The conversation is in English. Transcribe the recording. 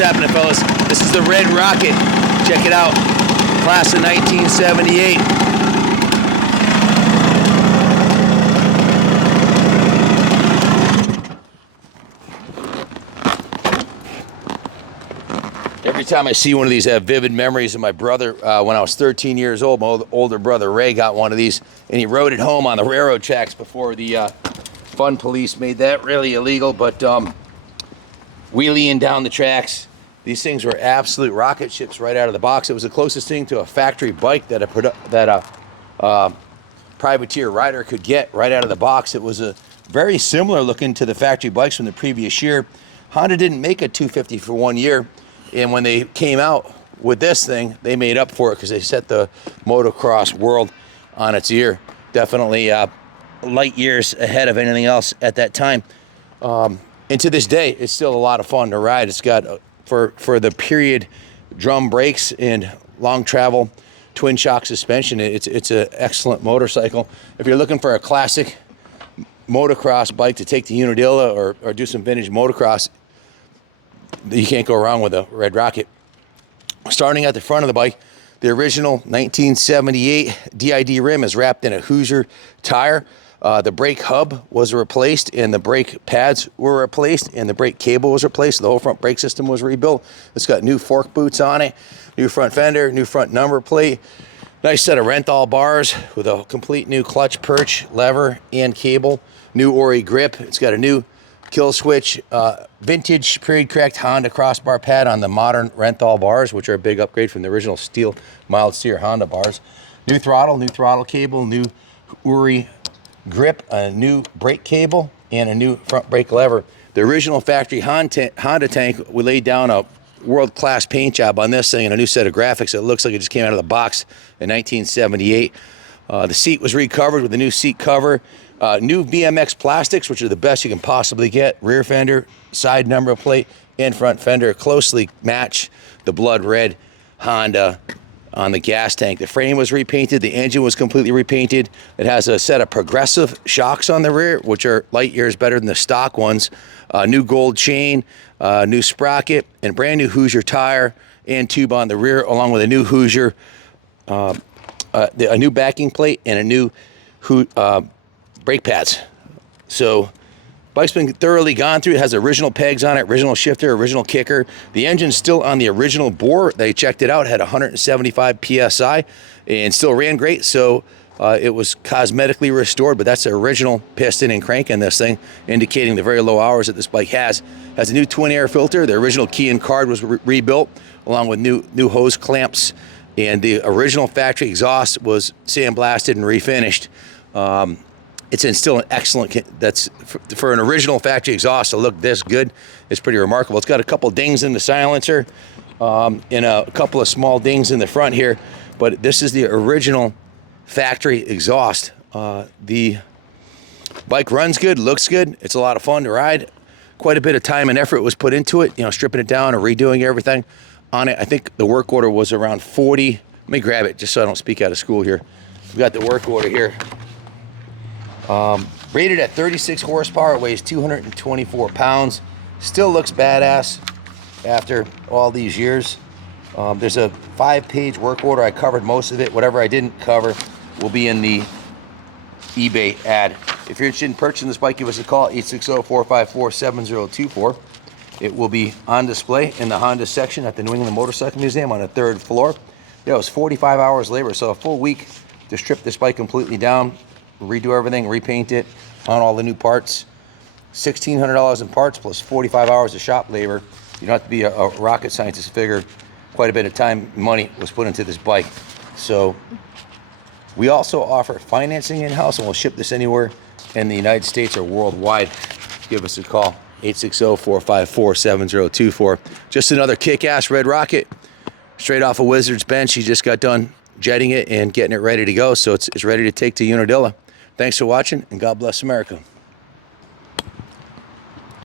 happening, fellas? This is the Red Rocket. Check it out. Class of 1978. Every time I see one of these, I have vivid memories of my brother. When I was 13 years old, my older brother Ray got one of these, and he rode it home on the railroad tracks before the fun police made that really illegal. But wheeling down the tracks, these things were absolute rocket ships right out of the box. It was the closest thing to a factory bike that a privateer rider could get right out of the box. It was a very similar looking to the factory bikes from the previous year. Honda didn't make a 250 for 1 year. And when they came out with this thing, they made up for it because they set the motocross world on its ear. Definitely light years ahead of anything else at that time. And to this day, it's still a lot of fun to ride. It's got, for the period, drum brakes and long travel twin shock suspension. It's an excellent motorcycle. If you're looking for a classic motocross bike to take to Unadilla or do some vintage motocross, you can't go wrong with a Red Rocket. Starting at the front of the bike, the original 1978 DID rim is wrapped in a Hoosier tire. The brake hub was replaced, and the brake pads were replaced, and the brake cable was replaced. So the whole front brake system was rebuilt. It's got new fork boots on it, new front fender, new front number plate, nice set of Renthal bars with a complete new clutch perch, lever, and cable, new Ori grip. It's got a new kill switch, vintage period correct Honda crossbar pad on the modern Renthal bars, which are a big upgrade from the original steel mild steer Honda bars. New throttle cable, new Uri grip, a new brake cable, and a new front brake lever. The original factory Honda tank, we laid down a world-class paint job on this thing and a new set of graphics. It looks like it just came out of the box in 1978. The seat was recovered with a new seat cover. New BMX plastics, which are the best you can possibly get. Rear fender, side number plate, and front fender closely match the blood red Honda on the gas tank. The frame was repainted. The engine was completely repainted. It has a set of progressive shocks on the rear, which are light years better than the stock ones. New gold chain, new sprocket, and brand new Hoosier tire and tube on the rear, along with a new Hoosier, a new backing plate, and a new brake pads. So bike's been thoroughly gone through. It has original pegs on it, original shifter, original kicker. The engine's still on the original bore. They checked it out, had 175 PSI and still ran great. So it was cosmetically restored, but that's the original piston and crank in this thing, indicating the very low hours that this bike has. Has a new twin air filter. The original key and card was rebuilt, along with new hose clamps. And the original factory exhaust was sandblasted and refinished. It's still an excellent, that's for an original factory exhaust to look this good. It's pretty remarkable. It's got a couple dings in the silencer and a couple of small dings in the front here, but this is the original factory exhaust. The bike runs good, looks good. It's a lot of fun to ride. Quite a bit of time and effort was put into it, stripping it down and redoing everything on it. I think the work order was around 40. Let me grab it just so I don't speak out of school here. We've got the work order here. Rated at 36 horsepower, it weighs 224 pounds. Still looks badass after all these years. There's a 5-page work order. I covered most of it. Whatever I didn't cover will be in the eBay ad. If you're interested in purchasing this bike, give us a call, 860-454-7024. It will be on display in the Honda section at the New England Motorcycle Museum on the 3rd floor. It was 45 hours labor, so a full week to strip this bike completely down, redo everything, repaint it on all the new parts. $1,600 in parts plus 45 hours of shop labor. You don't have to be a rocket scientist to figure quite a bit of time and money was put into this bike. So we also offer financing in-house, and we'll ship this anywhere in the United States or worldwide. Give us a call, 860-454-7024. Just another kick-ass Red Rocket straight off a Wizard's bench. He just got done jetting it and getting it ready to go, so it's ready to take to Unadilla. Thanks for watching, and God bless America.